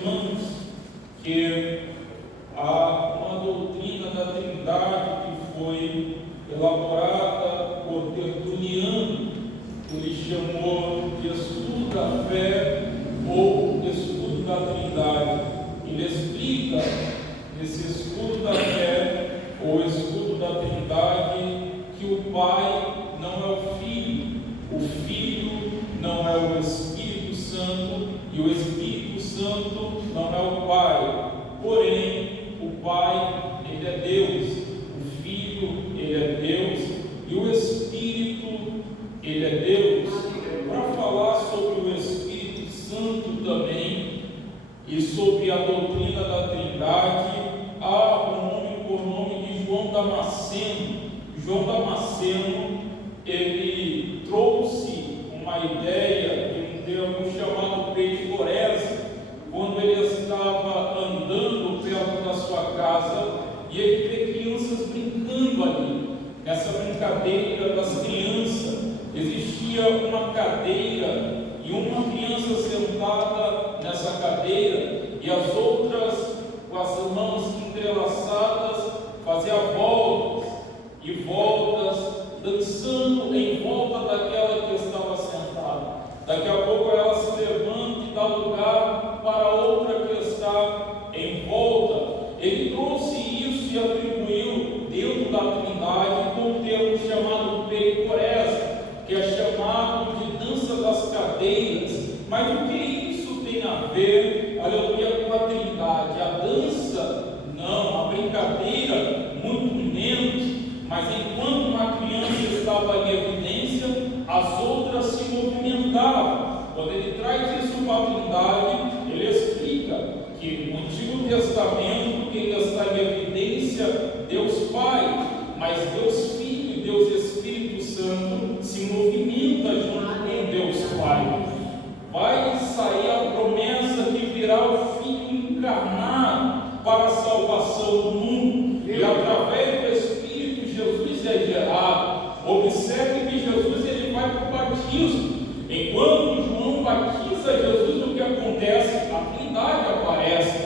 irmãos, que há uma doutrina da Trindade que foi elaborada por Tertuliano, que ele chamou de estudo da fé ou estudo da Trindade. Ele explica nesse estudo da fé ou estudo da Trindade que o Pai não é o Filho não é o Espírito Santo e o Espírito Santo não é o Pai. Porém, o Pai, ele é Deus, o Filho, ele é Deus e o Espírito, ele é Deus. Para falar sobre o Espírito Santo também e sobre a doutrina da Trindade, há um homem por nome de João Damasceno. João Damasceno, ele trouxe uma ideia de um termo chamado pericorese, quando ele estava andando perto da sua casa e ele vê crianças brincando ali. Nessa brincadeira das crianças, existia uma cadeira e uma criança sentada nessa cadeira e as outras com as mãos entrelaçadas faziam voltas e voltas, dançando em volta daquela que estava sentada. Daqui a pouco ela se levanta e dá lugar para outra que está em volta. Ele trouxe isso e atribuiu dentro da Trindade com um termo chamado pericorese, que é chamado de dança das cadeiras. Mas o que isso tem a ver, aleluia, com a Trindade? A dança, não, a brincadeira, muito menos. Mas enquanto uma criança estava em evidência, as outras se movimentavam. Quando ele traz isso para a Trindade, ele explica que no Antigo Testamento quem está em evidência, Deus Pai, mas Deus Filho e Deus Espírito Santo se movimenta junto com Deus Pai. Vai sair a promessa que virá o Filho encarnado para a salvação do mundo, e através do Espírito Jesus é gerado. Observe que Jesus ele vai para o batismo. Enquanto João batiza Jesus, o que acontece? A Trindade aparece,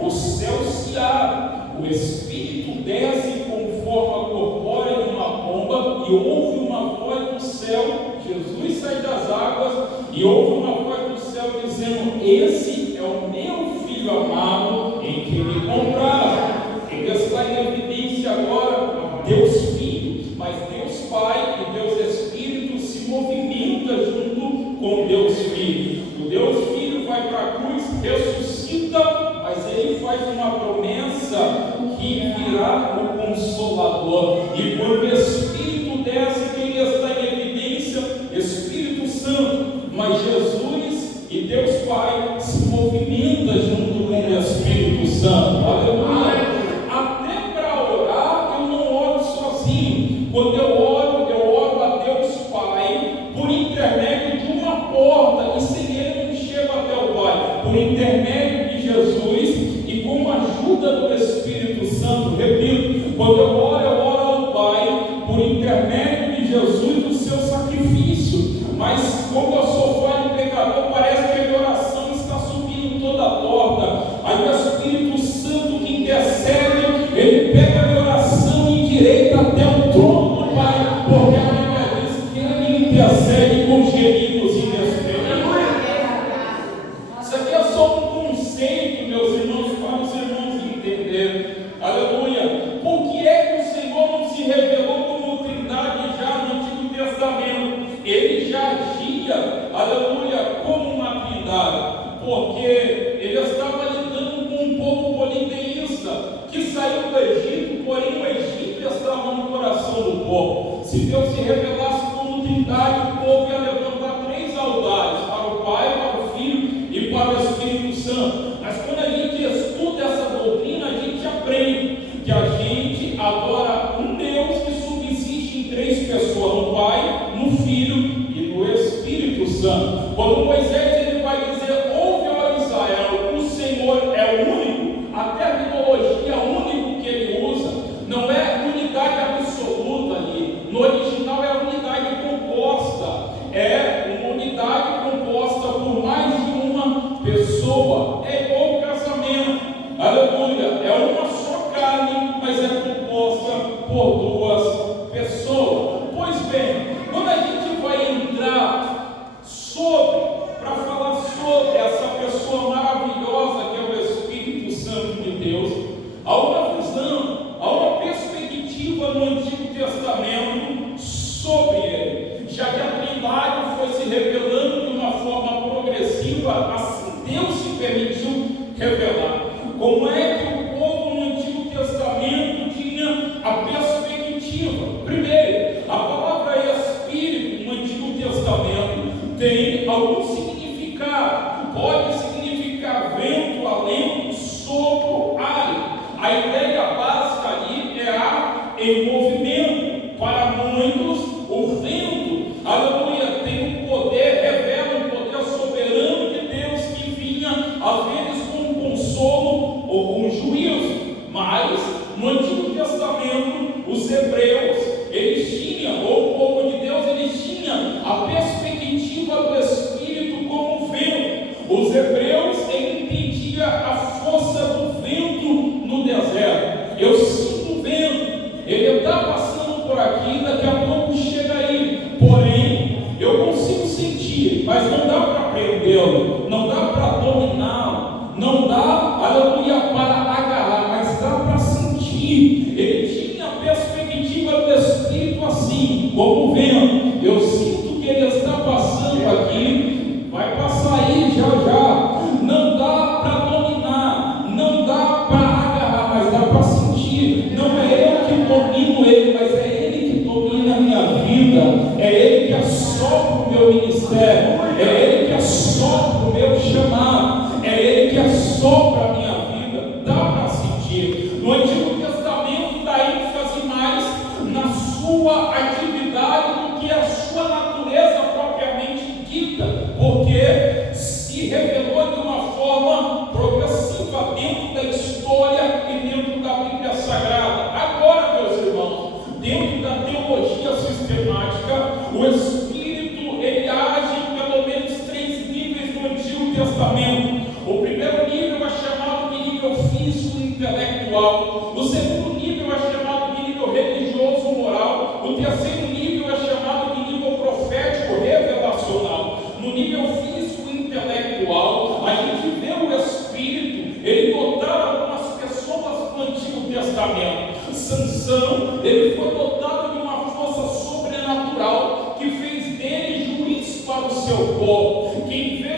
o céu se abre, o Espírito desce com forma corpórea de uma pomba e ouve uma voz do céu. Jesus sai das águas e ouve uma voz do céu dizendo: esse é o meu Filho amado em que me compraram. Ele está em evidência agora, Deus Filho, mas Deus Pai e Deus Espírito se movimenta junto com Deus Filho. O Deus Filho vai para a cruz, ressuscita, mas ele faz uma promessa que virá o Consolador. E quando o Espírito desce, quem está em evidência? Espírito Santo. Mas Jesus e Deus Pai se movimentam junto com o Espírito Santo. Aleluia! Até para orar, eu não oro sozinho. Quando eu oro a Deus Pai por intermédio de uma porta, e sem ele não chego até o Pai. Por intermédio de Jesus e com a ajuda do Espírito Santo. Repito, quando eu oro ao Pai por intermédio de Jesus e do seu sacrifício. Mas como eu sou falho e pecador, parece que a minha oração está subindo toda a torta. Aí o Espírito Santo que intercede, ele pega a minha oração e endireita até o trono do Pai, porque a Bíblia diz que ele intercede com gemidos inexprimíveis. Isso aqui é só um conceito, meus irmãos, para os irmãos entenderem. Aleluia! Por que é que o Senhor não se revelou como Trindade já no Antigo Testamento? Ele já agia, aleluia, como uma Trindade, porque ele estava lidando com um povo politeísta que saiu do Egito, porém o Egito estava no coração do povo. Se Deus se revelasse como Trindade, o povo ia levantar 3 altares: para o Pai, para o Filho e para o Espírito Santo. Mas quando a gente estuda essa doutrina, a gente aprende que a gente adora um Deus que subsiste em 3 pessoas: no Pai, no Filho e no Espírito Santo. Quando Moisés ele vai dizer: ouve, ó Israel, o Senhor é o único, até a terminologia único que ele usa não é unidade absoluta ali, no original é unidade composta, é uma unidade composta por mais de uma pessoa. É gentil revelar. Como é que o povo no Antigo Testamento tinha a perspectiva? Primeiro, a palavra Espírito no Antigo Testamento tem algum significado. Pode significar vento, alento, sopro, ar. A ideia básica ali é ar em movimento. Para muitos, o vento, aleluia, tem um poder, revela um poder soberano de Deus que vinha, às vezes, com consolo ou com juízo. Mas, no Antigo Testamento, os hebreus, eles tinham, ou o povo de Deus, eles tinham a perspectiva do Espírito como vento. Os hebreus, ele entendia a força do vento no deserto. Eu sinto o vento, ele está passando por aqui, daqui a pouco chega aí. Porém, eu consigo sentir, mas não dá para prendê-lo, não dá para dominá-lo, não dá, aleluia, para agarrar, mas dá para sentir. Ele tinha a perspectiva do Espírito assim, como vento. Eu sinto que ele está passando aqui, vai passar aí já já. Não dá para dominar, não dá para agarrar, mas dá para sentir. Não é eu que domino ele, mas é ele que domina a minha vida. É ele que assopra o meu ministério, é ele que assopra o meu chamado, é ele que assopra a minha vida. Dá para sentir. No Antigo Testamento dá ênfase mais na sua atividade do que a sua natureza propriamente dita, porque se revelou de uma forma progressiva dentro da história e dentro da Bíblia Sagrada. Agora, meus irmãos, dentro da teologia sistemática, o Espírito, ele age em pelo menos 3 níveis no Antigo Testamento. O primeiro nível é chamado de nível físico e intelectual. O segundo nível é chamado de nível religioso moral. O terceiro nível é chamado de nível profético revelacional. No nível físico e intelectual, a gente vê o Espírito, ele dotava algumas pessoas no Antigo Testamento. Sansão, ele foi dotado de uma força sobrenatural que fez dele juiz para o seu povo. Quem vê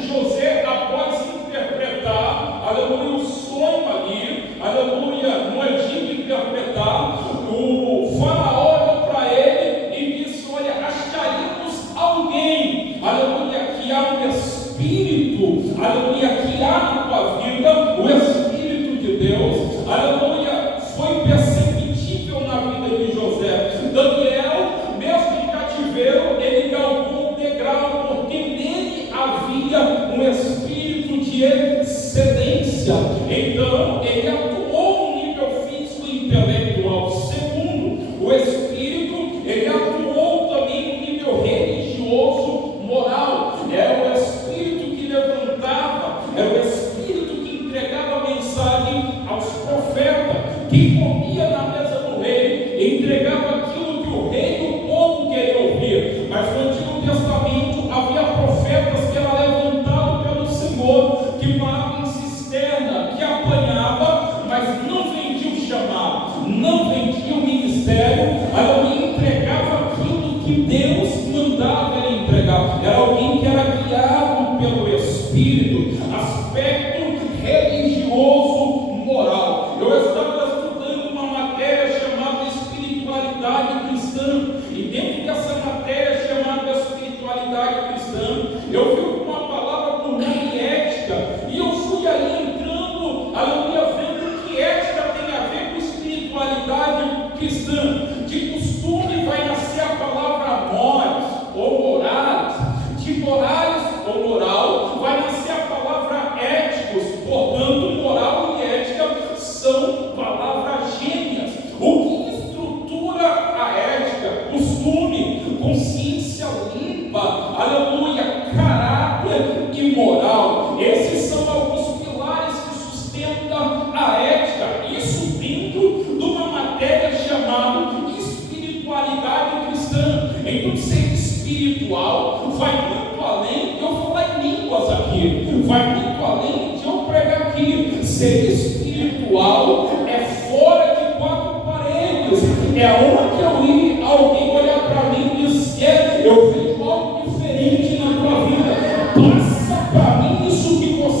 José após interpretar, aleluia, o sonho ali, aleluia, não é de interpretar, o faraó olhou para ele e disse: olha, acharíamos alguém, aleluia, que há um Espírito, aleluia, que há na tua vida, o Espírito de Deus, aleluia, foi perceptível na vida de José. Daniel, mesmo em cativeiro, ele galgou um degrau, porque nele havia um espírito de excelência. Então, ele atuou no nível físico e intelectual. Segundo, o Espírito, ele atuou também no nível religioso, moral. Era o Espírito que levantava, era o Espírito que entregava a mensagem aos profetas, que comia na mesa do rei, entregava aquilo que o rei e o povo queriam ouvir. Mas no Antigo Testamento havia profetas que eram levantados pelo Senhor, que paravam em cisterna, que apanhava, mas não vendia o chamado, não vendia o ministério, alguém entregava aquilo que Deus mandava ele entregar. Era alguém que era guiado pelo Espírito. Aspecto religioso moral. Eu estava estudando uma matéria chamada espiritualidade cristã, e dentro dessa matéria chamada espiritualidade cristã, eu vi uma palavra por nome ética, e eu fui ali entrando, aleluia, vendo que ética tem a ver com espiritualidade cristã. De costume vai nascer a palavra mores ou morais, de morais ou moral vai nascer a palavra éticos. Portanto, moral e ética são palavras gêmeas. O que estrutura a ética? Costume, consciência limpa, aleluia, caráter e moral. Esses são alguns pilares que sustentam a ética. Isso dentro de uma matéria chamada espiritualidade cristã. Então, ser espiritual vai muito além de eu falar em línguas aqui, vai muito além de eu pregar aqui. Ser espiritual é fora de 4 paredes, é onde eu ir, alguém olhar para mim e dizer: eu vejo algo diferente na tua vida, passa para mim isso que você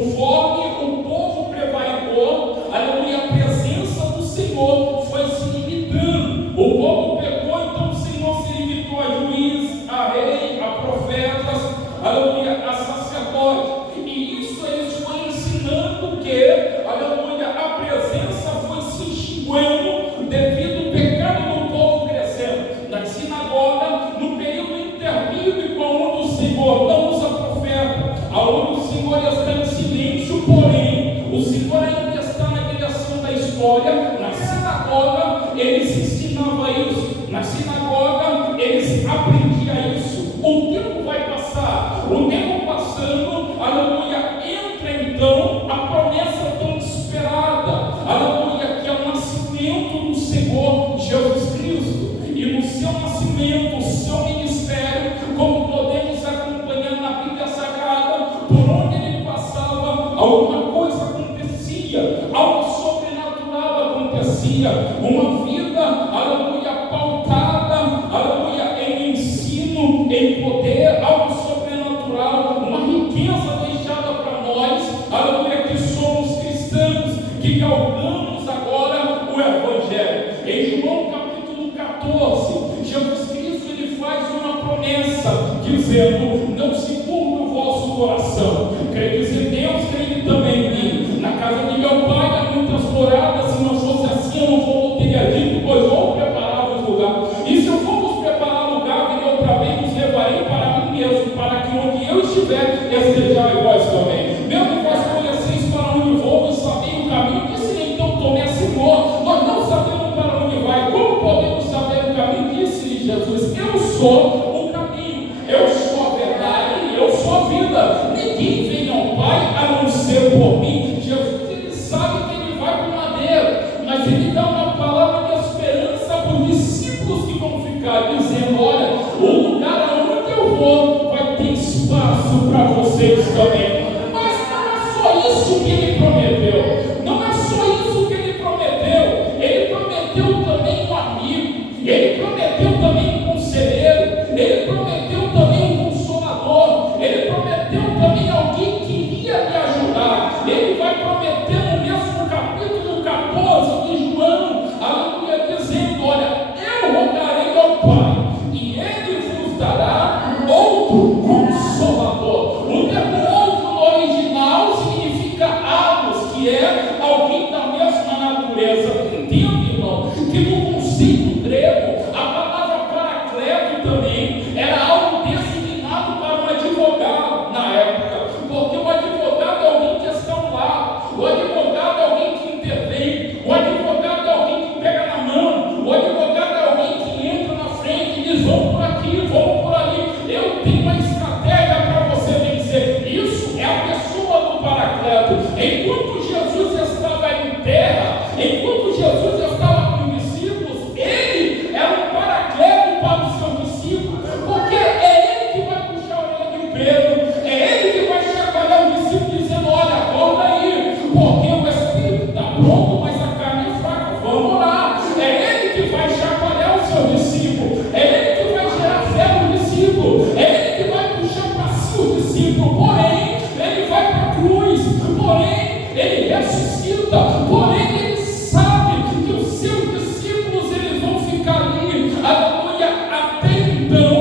Conforme o povo prevaricou, aleluia, a presença do Senhor foi se limitando. O povo pecou, então o Senhor se limitou a juiz, a rei, a profetas, aleluia, a sacerdote. E isso eles foram ensinando que, aleluia, a presença foi se extinguindo devido ao pecado do povo crescendo. Na sinagoga, no período interbíblico, onde o Senhor não usa profeta, onde o Senhor está em silêncio, porém, o Senhor ainda está na direção da história. Na sinagoga, eles ensinavam isso. Na sinagoga, eles aprendiam isso. O tempo vai passar. O tempo passando, aleluia, entra então a promessa tão esperada, aleluia, que é o nascimento do Senhor Jesus Cristo. E no seu nascimento, o seu ministério, como podemos acompanhar na Bíblia Sagrada, por onde ele passava, alguma coisa acontecia, algo sobrenatural acontecia, uma vida, aleluia, pautada, aleluia, em ensino, em poder, algo sobrenatural, uma riqueza deixada para nós, aleluia, que somos cristãos, que galgamos agora o Evangelho. Em João capítulo 14, Jesus Cristo ele faz uma promessa, dizendo: não se turbe o vosso coração, credes em Deus, crede também em mim. Na casa de meu Pai há muitas moradas, se não fosse assim eu não teria dito, pois vou preparar-vos lugar. E se eu for vos preparar lugar, virei outra vez, vos levarei para mim mesmo, para que onde eu estiver, estejais vós também. Mesmo vós conheceis para onde vou, e sabeis o caminho. Disse-lhe então Tomé: Senhor, nós não sabemos para onde vai, como podemos saber o caminho? Disse-lhe Jesus: eu sou o caminho, eu sou a verdade, eu sou a vida. Ninguém vem ao Pai a não ser por mim. Jesus, ele sabe que ele vai para o madeiro, mas ele dá uma palavra de esperança para os discípulos que vão ficar, dizendo: olha, o lugar aonde eu vou vai ter espaço para vocês também. Mas não é só isso que ele prometeu, não é só isso que ele prometeu. Ele prometeu também um amigo, ele prometeu também um conselheiro, ele prometeu também um consolador, ele prometeu também alguém que iria me ajudar. Ele vai prometer no mesmo capítulo 14 de João, aleluia, dizendo: olha, eu rogarei ao Pai e ele vos dará outro consolador. O termo outro no original significa alus, que é alguém da mesma natureza. Entende, irmão, que no conceito grego a palavra paracleto também era algo designado para um advogado na época, porque o advogado é alguém que está ao lado, o advogado é alguém que intervém, o advogado é alguém que pega na mão, o advogado é alguém que entra na frente e diz: vamos por aqui, vamos por ali, eu tenho uma estratégia para você vencer. Isso é a pessoa do paracleto. Enquanto Jesus estava em terra, enquanto Jesus estava com os discípulos, ele era um paracleto para os seus discípulos, porque é ele que vai puxar a orelha de Pedro, é ele que vai chacoalhar os discípulos dizendo: olha, acorda aí, porque o espírito está pronto, mas a carne é fraca, vamos orar. É ele que vai chacoalhar os seus discípulos, é ele que vai gerar fé no discípulo, é ele que vai puxar para si o discípulo. Porém, ele vai para a cruz, porém, ele ressuscita, porém, ele sabe que os seus discípulos eles vão ficar ali, aleluia, até então,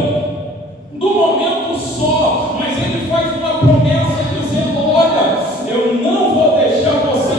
no momento só. Mas ele faz uma promessa dizendo: olha, eu não vou deixar você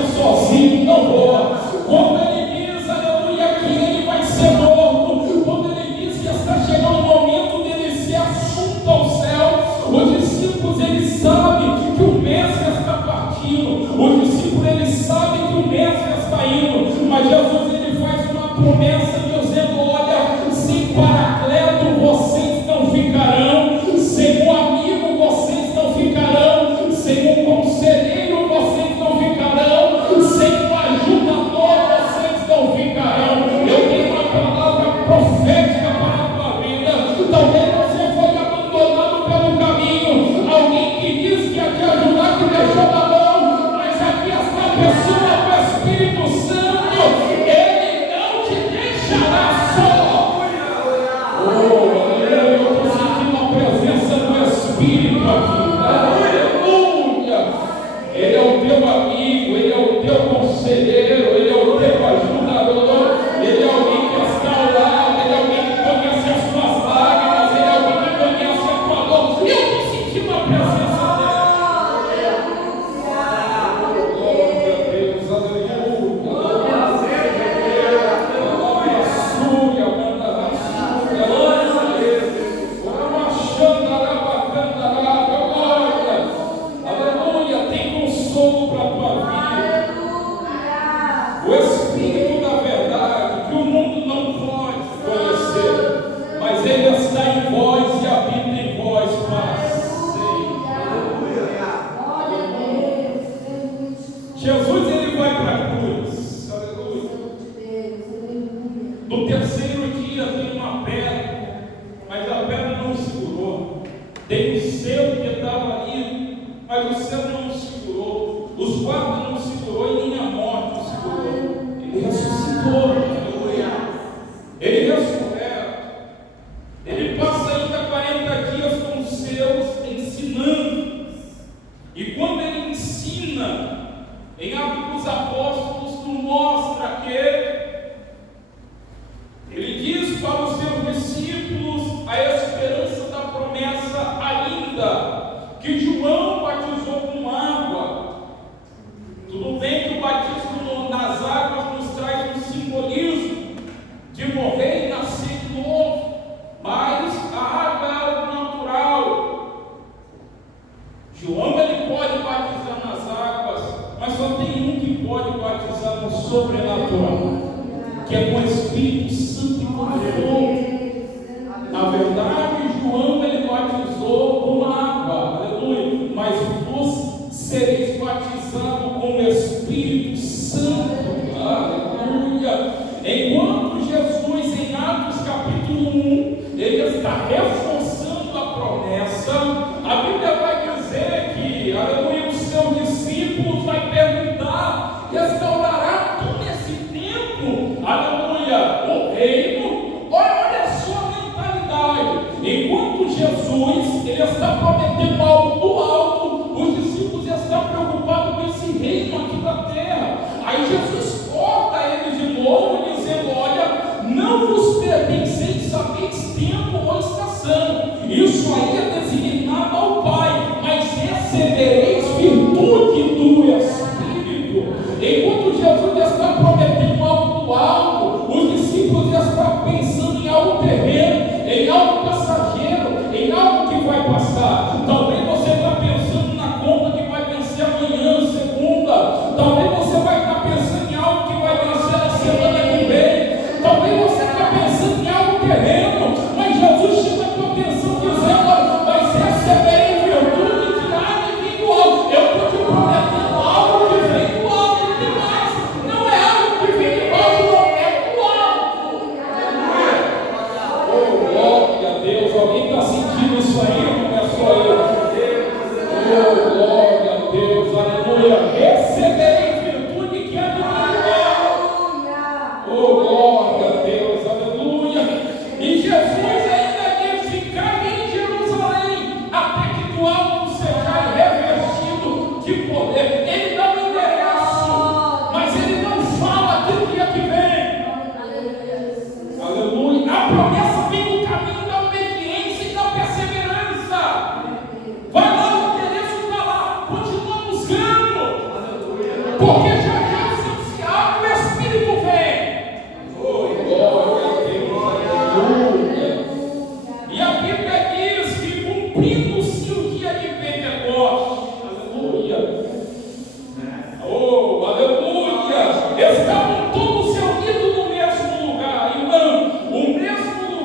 conselheiro, Ele é o teu ajudador, Ele é alguém que está ao lado, Ele é alguém que conhece as tuas lágrimas, Ele é alguém que conhece a tua dor. Eu estou sentindo a presença dele. Glória a Deus, aleluia. Jesus, ele vai para a cruz, aleluia. No terceiro dia tem uma pedra, mas a pedra não segurou. Tem o selo que estava ali, mas o selo não segurou. Os guardas não segurou e nem a morte segurou. Ele ressuscitou, aleluia. Ele ressurreta. Ele passa ainda 40 dias com os seus ensinando. E quando ele ensina, em Atos dos Apóstolos, nos mostra que ele diz para os seus discípulos a esperança da promessa ainda, que João batizou com água. Tudo bem que o batismo nas águas nos traz um simbolismo de morrer e nascer de novo, mas a água é algo natural. João ele pode batizar nas águas, mas só tem um que pode batizar no sobrenatural, que é com o Espírito Santo e com fogo. Na verdade, João ele batizou com água, aleluia, mas vós sereis batizados com o Espírito Santo, aleluia. Enquanto Jesus, em Atos capítulo 1, ele está reforçando a promessa, a Bíblia vai dizer que, aleluia, os seus discípulos vai perguntar: restaurará tu nesse tempo, aleluia, o reino? Olha só a mentalidade. Enquanto Jesus ele está prometendo algo do alto, os discípulos estão preocupados com esse reino aqui da terra. Aí Jesus corta eles de novo, dizendo: olha, não vos pertenceis, sabeis tempo ou estação. Isso aí é designado ao Pai, mas recebereis virtude do Espírito. Enquanto Jesus está prometendo algo do alto, os discípulos estão pensando em algo terreno, em algo passageiro, em algo que vai passar. Talvez você está pensando na conta que vai vencer amanhã, segunda. Talvez você vai estar pensando em algo que vai vencer na semana que vem. Talvez você está pensando em algo terreno, mas Jesus chama a tua atenção dizendo: mas receberem virtude de nada e vem do alto. Eu estou te prometendo algo que vem do alto e tem mais. Não é algo que vem do alto, não, é do alto. Oh, glória a Deus. Alguém está sentindo isso aí? Não é só eu. Oh, glória a Deus, aleluia. Receberem virtude que é do alto. Oh, glória a Deus, aleluia. E Jesus ainda diz: ficar em Jerusalém, até que do alto seja revestido de poder. Ele dá um endereço, mas ele não fala do dia que vem. Aleluia. A promessa vem no caminho da obediência e da perseverança. Vai lá, o endereço está lá, continua buscando, porque já já você se abre, o Espírito vem. Oh, glória a Deus, aleluia. E a Bíblia diz que cumprindo-se o dia de Pentecostes, aleluia. Oh, aleluia. Estavam todos reunidos no mesmo lugar, irmão. O mesmo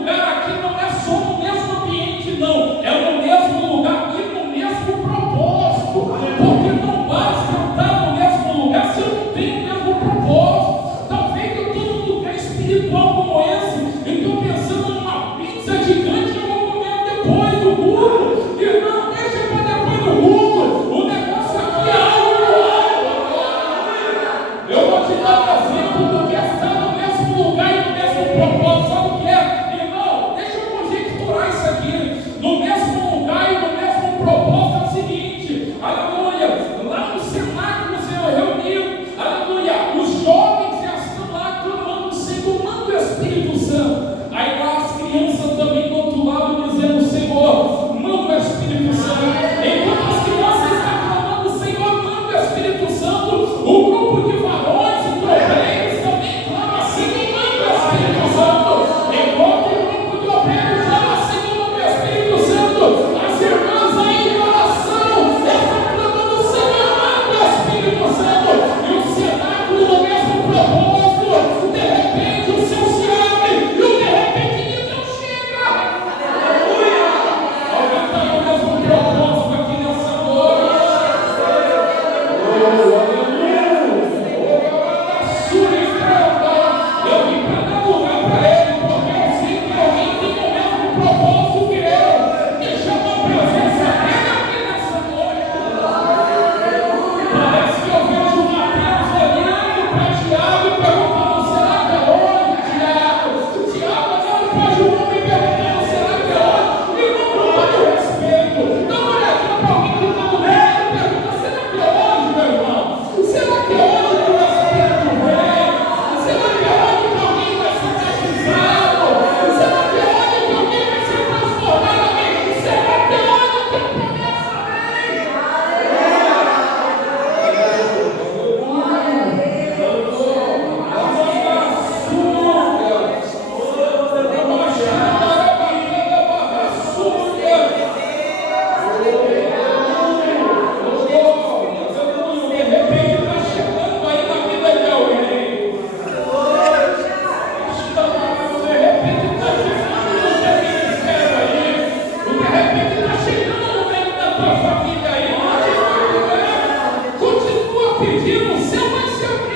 estou pedindo, o céu vai se abrir.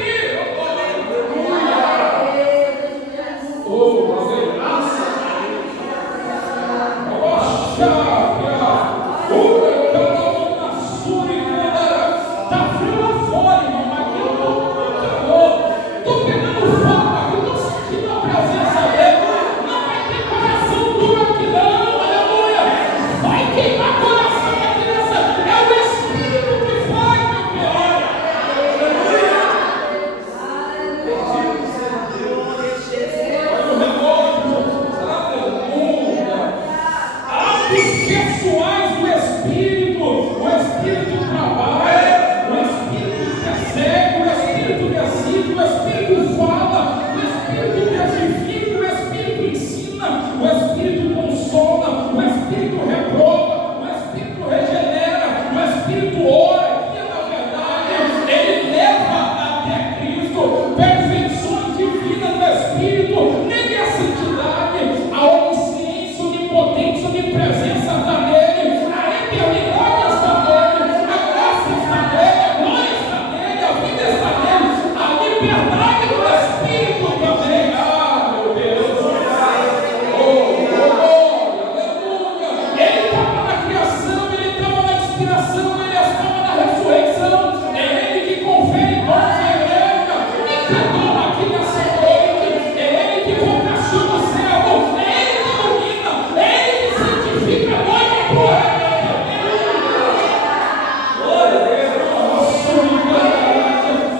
Oh, está frio lá fora, irmão, mas aqui eu estou calor. Estou pegando fogo aqui, estou sentindo a presença dele. Não vai ter coração duro aqui não, aleluia. Vai queimar coração aqui nessa. É o Espírito que faz, meu querido. Olha o relógio, aleluia. Atos pessoais do Espírito, o Espírito trabalha, o Espírito persegue, o Espírito decide, o Espírito fala, o Espírito testifica, o Espírito ensina, o Espírito consola, o Espírito reprova, o Espírito regenera, o Espírito ora, que na verdade ele leva até Cristo, perfeições divinas do Espírito, nele a santidade, a onisciência, onipotência, onipresença está nele, a eternidade está nele, a graça está nele, a glória está nele, a vida está nele, a liberdade do Espírito também. Ah, meu Deus! Aleluia! Ele estava na criação, ele estava na inspiração, ele estava na ressurreição, é ele que confere dons à igreja, e cada um aqui nessa noite, é ele que vocaciona o servo, é ele que ilumina, é ele que santifica a noiva por ela.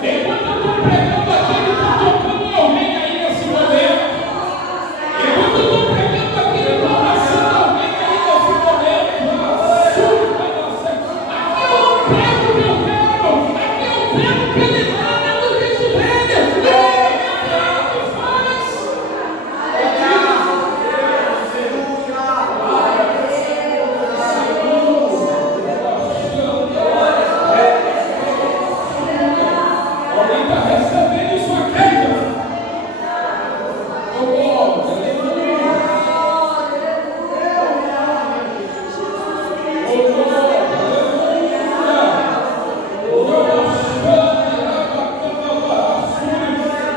Enquanto eu estou pregando aqui, ele está tocando alguém aí nesse momento. Enquanto eu estou pregando aqui, ele está abraçando alguém aí nesse momento. Aqui eu não prego o que eu quero, aqui eu prego o que ele manda do jeito dele. Ele que faz. Alguém está recebendo isso aqui?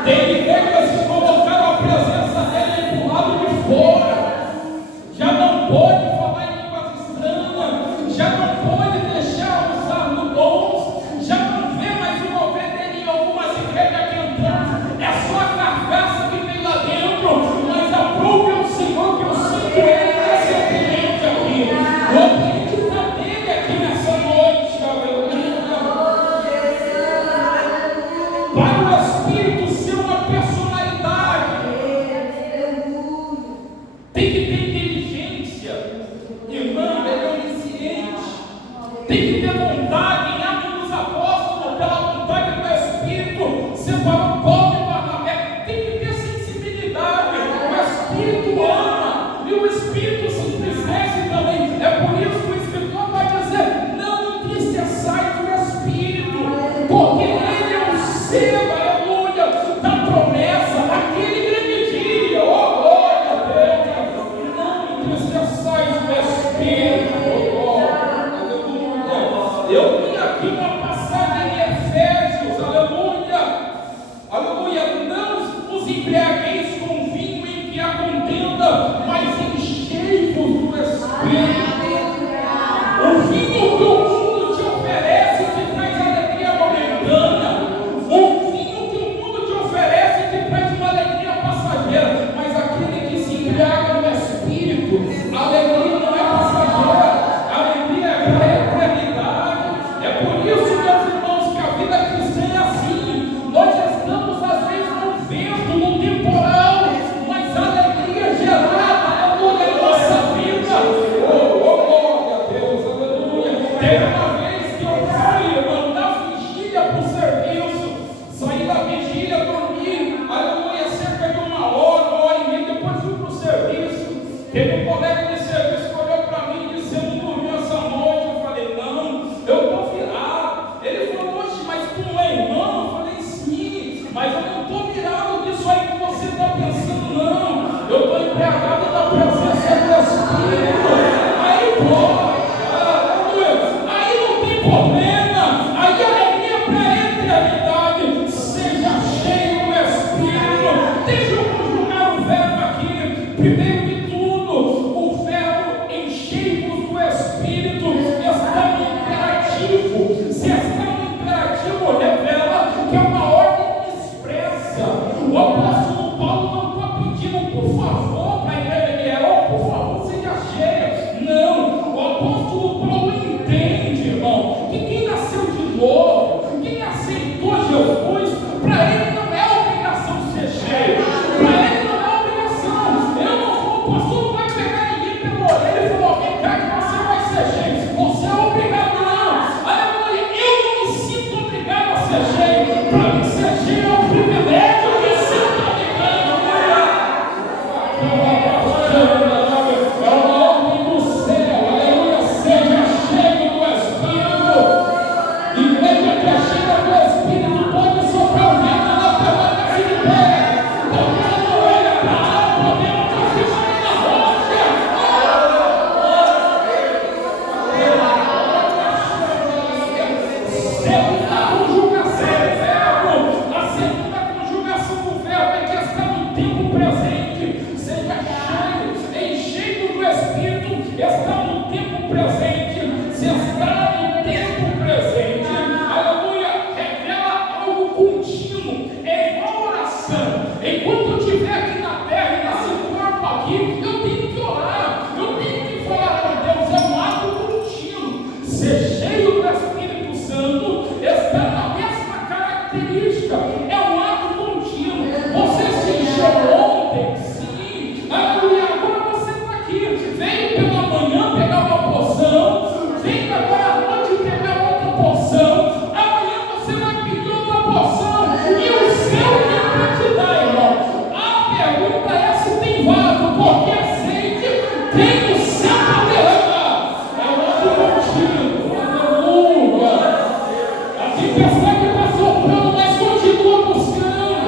Tem igrejas que colocaram a presença dele para o lado de fora. Já não pode falar em línguas estranhas, já não pode deixar usar no dons, já não vê mais o mover dele em algumas igrejas cantando. É só a carcaça que vem lá dentro, mas aprove ao Senhor que eu sinto ele nesse ambiente aqui. O ambiente está dele aqui nessa noite, aleluia. Para o Espírito ser uma personalidade, tem que ter inteligência, irmão, ele é onisciente, tem que ter vontade. Em Atos dos Apóstolos, pela vontade do Espírito, separou Paulo e Barnabé, tem que ter sensibilidade. O Espírito ama e o Espírito se entristece também. É por isso que o Escritor vai dizer: não entristeçais o Espírito, porque ele é o selo, aleluia, da promessa, aquele grande dia. Oh, glória a Deus! Não entristeçais o Espírito. Oh, glória, aleluia. Eu li aqui uma passagem em Efésios, aleluia. Aleluia. Não vos embriagueis com vinho em que há contenda, mas enchei-vos do Espírito. O vinho que o mundo te oferece te traz alegria momentânea. O vinho eternidade, seja cheio do Espírito. Deixa eu conjugar o verbo aqui. Primeiro de tudo, o verbo enchei-vos do Espírito está no imperativo. Se está no imperativo, revela que é uma ordem expressa. O apóstolo Paulo não está pedindo, por favor, para a igreja de Herói, por favor, seja cheia. Não, o apóstolo Paulo entende, irmão, que quem nasceu de novo, quem aceitou Jesus, para ele não é obrigação ser cheio. Para ele não é obrigação. Eu não vou, o pastor não vai pegar ninguém pela orelha e falar, vem cá que você vai ser cheio. Você é obrigado, não. Aleluia, eu não me sinto obrigado a ser cheio. Para mim ser cheio é um privilégio que sinto obrigado. É uma ordem do céu, aleluia, seja cheio do Espírito. Igreja que é cheia do Espírito pode soprar o vento na permanência de pé. Porque não é para o problema que se chama na rocha. Segunda conjugação do verbo. A segunda conjugação do verbo é que está no tempo presente. Seja cheio, enchendo do Espírito, está no tempo presente. Se está no tempo presente, aleluia, revela algo contínuo. É igual oração. Enquanto eu estiver aqui na terra e nesse corpo aqui, eu tenho que orar, eu tenho que falar com Deus. É um ato contínuo. Ser cheio do Espírito Santo está na mesma característica. É um ato contínuo. Você se encheu ontem, sim. Aleluia, agora você está aqui. Veio pela manhã pegar uma porção, vem agora à noite pegar outra porção. Amanhã você vai pedir outra porção. E o céu que vai te dar, irmão. A pergunta é se tem vaso, porque azeite tem o céu para derramar. É um ato contínuo. Aleluia. A tempestade está soprando, mas continua buscando.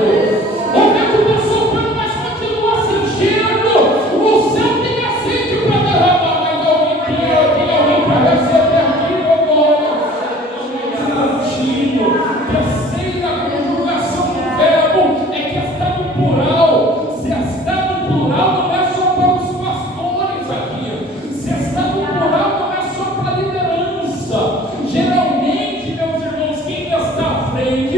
O vento está soprando, mas continua se enchendo. O céu tem azeite para derramar, mas alguém tem alguém para receber aqui, meu glória. Contínuo. Terceira conjugação do verbo é que está no plural. Se está no plural, não é só para os pastores aqui. Se está no plural, não é só para a liderança. Geralmente, meus irmãos, quem está à frente